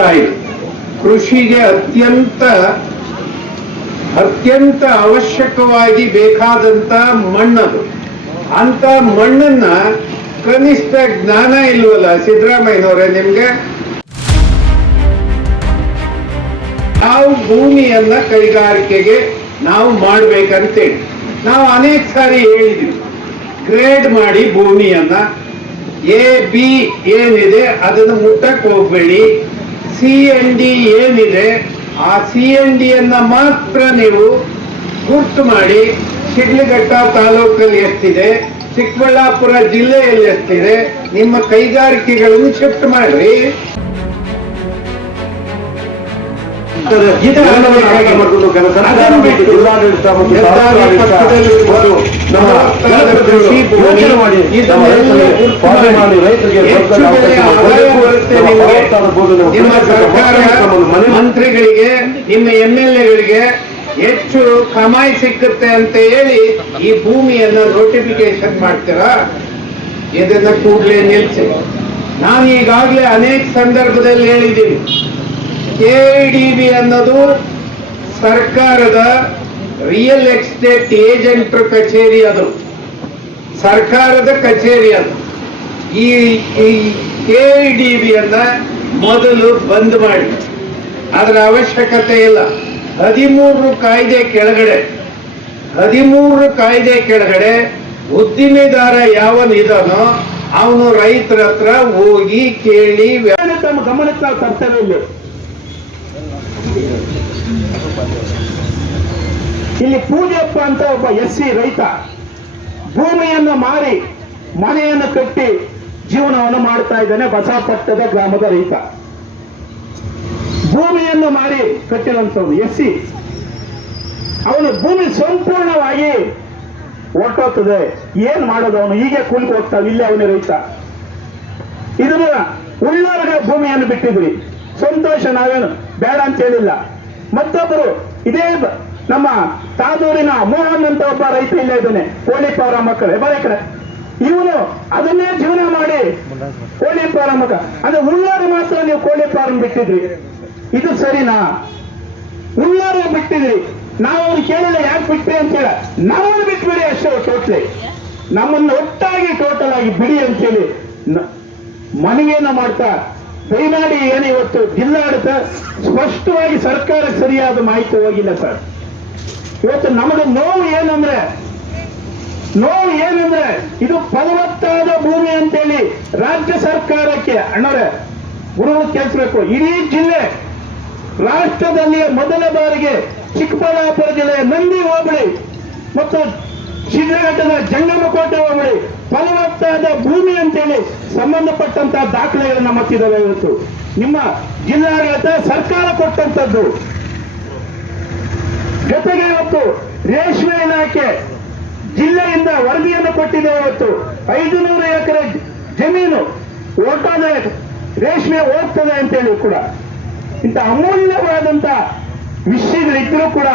Soil ಕೃಷಿಗೆ ಅತ್ಯಂತ ಅವಶ್ಯಕವಾಗಿ ಬೇಕಾದಂತ ಮಣ್ಣದು. ಅಂತ ಮಣ್ಣನ್ನ ಕನಿಷ್ಠ ಜ್ಞಾನ ಇಲ್ವಲ್ಲ ಸಿದ್ದರಾಮಯ್ಯನವರೇ ನಿಮ್ಗೆ? ನಾವು ಭೂಮಿಯನ್ನ ಕೈಗಾರಿಕೆಗೆ ನಾವು ಮಾಡ್ಬೇಕಂತೇಳಿ ನಾವು ಅನೇಕ ಸಾರಿ ಹೇಳಿದ್ವಿ. ಗ್ರೇಡ್ ಮಾಡಿ ಭೂಮಿಯನ್ನ A-B ಏನಿದೆ ಅದನ್ನು ಮುಟ್ಟಕ್ಕೆ ಹೋಗ್ಬೇಡಿ. C&D ಏನಿದೆ ಆ C&D ಯನ್ನ ಮಾತ್ರ ನೀವು ಗುರ್ತು ಮಾಡಿ. ಶಿಡ್ಲಘಟ್ಟ ತಾಲೂಕಲ್ಲಿ ಎಷ್ಟಿದೆ, ಚಿಕ್ಕಬಳ್ಳಾಪುರ ಜಿಲ್ಲೆಯಲ್ಲಿ ಎಷ್ಟಿದೆ, ನಿಮ್ಮ ಕೈಗಾರಿಕೆಗಳನ್ನು ಶಿಫ್ಟ್ ಮಾಡ್ರಿ. ನಿಮ್ಮ ಸರ್ಕಾರ ಮಂತ್ರಿಗಳಿಗೆ, ನಿಮ್ಮ MLA-ಗಳಿಗೆ ಹೆಚ್ಚು ಕಮಾಯಿ ಸಿಕ್ಕುತ್ತೆ ಅಂತ ಹೇಳಿ ಈ ಭೂಮಿಯನ್ನ ನೋಟಿಫಿಕೇಶನ್ ಮಾಡ್ತೀರಾ? ಇದನ್ನ ಕೂಡಲೇ ನಿಲ್ಲಿಸಿ. ನಾನು ಈಗಾಗಲೇ ಅನೇಕ ಸಂದರ್ಭದಲ್ಲಿ ಹೇಳಿದ್ದೀನಿ, KIDB ಅನ್ನೋದು ಸರ್ಕಾರದ ರಿಯಲ್ ಎಸ್ಟೇಟ್ ಏಜೆಂಟರ್ ಕಚೇರಿ, ಅದು ಸರ್ಕಾರದ ಕಚೇರಿ. ಅದು ಈ KIDB ಅನ್ನ ಮೊದಲು ಬಂದ್ ಮಾಡಿ. ಅದರ ಅವಶ್ಯಕತೆ ಇಲ್ಲ. 13 ಕಾಯ್ದೆ ಕೆಳಗಡೆ ಉದ್ದಿಮೆದಾರ ಯಾವನಿದಾನೋ ಅವನು ರೈತರ ಹತ್ರ ಹೋಗಿ ಕೇಳಿ ತಮ್ಮ ಗಮನಕ್ಕೆ ನಾವು ತರ್ತೇವೆ. ಇಲ್ಲಿ ಪೂಜಪ್ಪ ಅಂತ ಒಬ್ಬ SC ರೈತ ಭೂಮಿಯನ್ನು ಮಾರಿ ಮನೆಯನ್ನು ಕಟ್ಟಿ ಜೀವನವನ್ನು ಮಾಡ್ತಾ ಇದ್ದಾನೆ. ಬಸವಪಟ್ಟಣದ ಗ್ರಾಮದ ರೈತ ಭೂಮಿಯನ್ನು ಮಾರಿ ಕಟ್ಟಿದಂಥವನು SC. ಅವನು ಭೂಮಿ ಸಂಪೂರ್ಣವಾಗಿ ಹೊರಟೋಗ್ತದೆ. ಏನ್ ಮಾಡೋದು? ಅವನು ಹೀಗೆ ಕೂಲಿಗೆ ಹೋಗ್ತಾವ. ಇಲ್ಲೇ ಅವನೇ ರೈತ. ಇದನ್ನ ಉಳ್ಳವರಿಗೆ ಭೂಮಿಯನ್ನು ಬಿಟ್ಟಿದ್ರಿ, ಸಂತೋಷ, ನಾವೇನು ಬೇಡ ಅಂತ ಹೇಳಿಲ್ಲ. ಮತ್ತೊಬ್ಬರು ಇದೇ ನಮ್ಮ ತಾದೂರಿನ ಮೋಹನ್ ಅಂತ ಒಬ್ಬ ರೈತ ಇಲ್ಲೇ ಇದ್ದಾನೆ, ಕೋಳಿ ಫಾರಂ ಮಕ್ಕಳು ಕಡೆ. ಇವನು ಅದನ್ನೇ ಜೀವನ ಮಾಡಿ ಕೋಳಿ ಫಾರಂ ಮಕ್ಕ, ಅಂದ್ರೆ ಉಳ್ಳಾರ ಮಾತ್ರ ನೀವು ಕೋಳಿ ಫಾರಂ ಬಿಟ್ಟಿದ್ರಿ. ಇದು ಸರಿನಾ? ಉಳ್ಳಾರ ಬಿಟ್ಟಿದ್ರಿ, ನಾವು ಅವ್ರು ಕೇಳಿಲ್ಲ ಯಾಕೆ ಬಿಟ್ರಿ ಅಂತ ಹೇಳ. ನಮ್ಮನ್ನು ಬಿಟ್ಬಿಡಿ ಅಷ್ಟೇ, ಟೋಟ್ಲಿ ನಮ್ಮನ್ನು ಒಟ್ಟಾಗಿ ಟೋಟಲ್ ಆಗಿ ಬಿಡಿ ಅಂತೇಳಿ ಮನವಿಯನ್ನ ಮಾಡ್ತಾ ದಯಮಾಡಿ ಏನು ಇವತ್ತು ಜಿಲ್ಲಾಡಳಿತ ಸ್ಪಷ್ಟವಾಗಿ ಸರ್ಕಾರ ಸರಿಯಾದ ಮಾಹಿತಿ ಹೋಗಿಲ್ಲ ಸರ್. ಇವತ್ತು ನಮಗೆ ನೋವು ಏನಂದ್ರೆ ಇದು ಫಲವತ್ತಾದ ಭೂಮಿ ಅಂತೇಳಿ ರಾಜ್ಯ ಸರ್ಕಾರಕ್ಕೆ ಅಣ್ಣವರೇ ಗುರುಗಳು ಕೇಳಿಸ್ಬೇಕು. ಇಡೀ ಜಿಲ್ಲೆ ರಾಷ್ಟ್ರದಲ್ಲಿ ಮೊದಲ ಬಾರಿಗೆ ಚಿಕ್ಕಬಳ್ಳಾಪುರ ಜಿಲ್ಲೆಯ ನಂದಿ ಹೋಬಳಿ ಮತ್ತು ಶಿಡ್ಲಘಟ್ಟದ ಜಂಗಮಕೋಟೆ ಹೋಬಳಿ ಫಲವತ್ತಾದ ಭೂಮಿ ಅಂತೇಳಿ ಸಂಬಂಧಪಟ್ಟಂತಹ ದಾಖಲೆಗಳು ನಮ್ಮ ಹತ್ತಿದ್ದಾವೆ. ಇವತ್ತು ನಿಮ್ಮ ಜಿಲ್ಲಾಡಳಿತ ಸರ್ಕಾರ ಕೊಟ್ಟಂತದ್ದು. ಜೊತೆಗೆ ಇವತ್ತು ರೇಷ್ಮೆ ಇಲಾಖೆ ಜಿಲ್ಲೆಯಿಂದ ವರದಿಯನ್ನು ಕೊಟ್ಟಿದೆ. ಇವತ್ತು 500 ಎಕರೆ ಜಮೀನು ಹೋಗ್ತದೆ, ರೇಷ್ಮೆ ಹೋಗ್ತದೆ ಅಂತೇಳಿ ಕೂಡ ಇಂಥ ಅಮೂಲ್ಯವಾದಂತ ವಿಷಯಗಳಿದ್ರೂ ಕೂಡ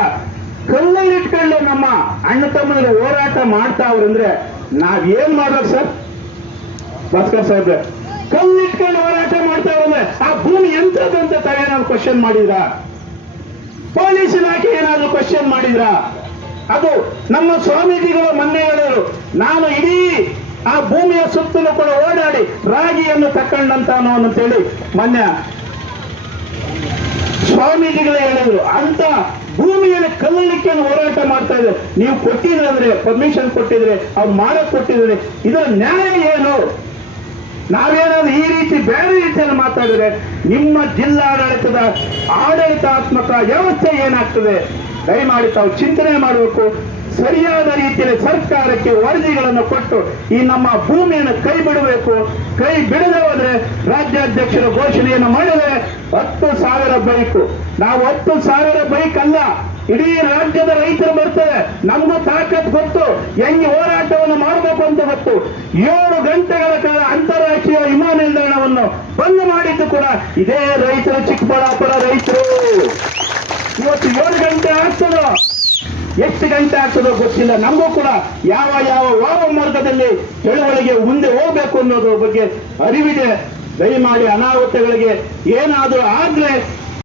ಕಲ್ಲಲ್ಲಿಟ್ಕೊಂಡು ನಮ್ಮ ಅಣ್ಣ ತಮ್ಮನ ಹೋರಾಟ ಮಾಡ್ತಾ ಅವ್ರಂದ್ರೆ ನಾವೇನ್ ಮಾಡ್ಬೇಕು ಸರ್? ಭಾಸ್ಕರ್ ಸಾಹೇಬ್ರೆ, ಕಲ್ಲಿಟ್ಕೊಂಡು ಹೋರಾಟ ಮಾಡ್ತಾ ಅವ್ರಂದ್ರೆ ಆ ಭೂಮಿ ಎಂಥದ್ದು ಅಂತ ತಾವೇನಾದ್ರು ಕ್ವಶನ್ ಮಾಡಿದ್ರಾ? ಪೊಲೀಸ್ ಇಲಾಖೆ ಏನಾದ್ರು ಕ್ವಶನ್ ಮಾಡಿದ್ರಾ? ಅದು ನಮ್ಮ ಸ್ವಾಮೀಜಿಗಳು ಮೊನ್ನೆ ಹೇಳಿದ್ರು, ನಾನು ಇಡೀ ಆ ಭೂಮಿಯ ಸುತ್ತಲೂ ಕೂಡ ಓಡಾಡಿ ರಾಗಿಯನ್ನು ತಕೊಂಡಂತಾನು ಅಂತೇಳಿ ಮೊನ್ನೆ ಸ್ವಾಮೀಜಿಗಳೇ ಹೇಳಿದ್ರು. ಅಂತ ಭೂಮಿಯನ್ನು ಕಲ್ಲಲಿಕ್ಕೆ ಹೋರಾಟ ಮಾಡ್ತಾ ಇದ್ದಾರೆ. ನೀವು ಕೊಟ್ಟಿದ್ರೆ ಅಂದ್ರೆ ಪರ್ಮಿಷನ್ ಕೊಟ್ಟಿದ್ರೆ, ಅವ್ರು ಮಾಡಕ್ ಕೊಟ್ಟಿದ್ರೆ, ಇದರ ನ್ಯಾಯ ಏನು? ನಾವೇನಾದ್ರೂ ಈ ರೀತಿ ಬೇರೆ ರೀತಿಯಲ್ಲಿ ಮಾತಾಡಿದ್ರೆ ನಿಮ್ಮ ಜಿಲ್ಲಾಡಳಿತದ ಆಡಳಿತಾತ್ಮಕ ವ್ಯವಸ್ಥೆ ಏನಾಗ್ತದೆ? ದಯಮಾಡಿ ತಾವು ಚಿಂತನೆ ಮಾಡಬೇಕು. ಸರಿಯಾದ ರೀತಿಯಲ್ಲಿ ಸರ್ಕಾರಕ್ಕೆ ವರದಿಗಳನ್ನು ಕೊಟ್ಟು ಈ ನಮ್ಮ ಭೂಮಿಯನ್ನು ಕೈ ಬಿಡಬೇಕು. ಕೈ ಬಿಡದೆ ಹೋದ್ರೆ ರಾಜ್ಯಾಧ್ಯಕ್ಷರ ಘೋಷಣೆಯನ್ನು ಮಾಡಿದರೆ 10,000 ಬೈಕ್. ನಾವು 10,000 ಬೈಕ್ ಅಲ್ಲ, ಇಡೀ ರಾಜ್ಯದ ರೈತರು ಬರ್ತಾರೆ. ನಮಗೂ ತಾಕತ್ ಗೊತ್ತು, ಹೆಂಗೆ ಹೋರಾಟವನ್ನು ಮಾಡಬೇಕು ಅಂತ ಗೊತ್ತು. 7 ಗಂಟೆಗಳ ಕಾಲ ಅಂತಾರಾಷ್ಟ್ರೀಯ ವಿಮಾನ ನಿಲ್ದಾಣವನ್ನು ಬಂದ್ ಮಾಡಿದ್ದು ಕೂಡ ಇದೇ ರೈತರು, ಚಿಕ್ಕಬಳ್ಳಾಪುರ ರೈತರು. ಇವತ್ತು 7 ಗಂಟೆ ಆಗ್ತದೋ ಎಷ್ಟು ಗಂಟೆ ಆಗ್ತದೋ ಗೊತ್ತಿಲ್ಲ. ನಮಗೂ ಕೂಡ ಯಾವ ವಾಮ ಮಾರ್ಗದಲ್ಲಿ ಚಳವಳಿಗೆ ಮುಂದೆ ಹೋಗ್ಬೇಕು ಅನ್ನೋದ್ರ ಬಗ್ಗೆ ಅರಿವಿದೆ. ದಯಮಾಡಿ ಅನಾಹುತಗಳಿಗೆ ಏನಾದರೂ ಆದ್ರೆ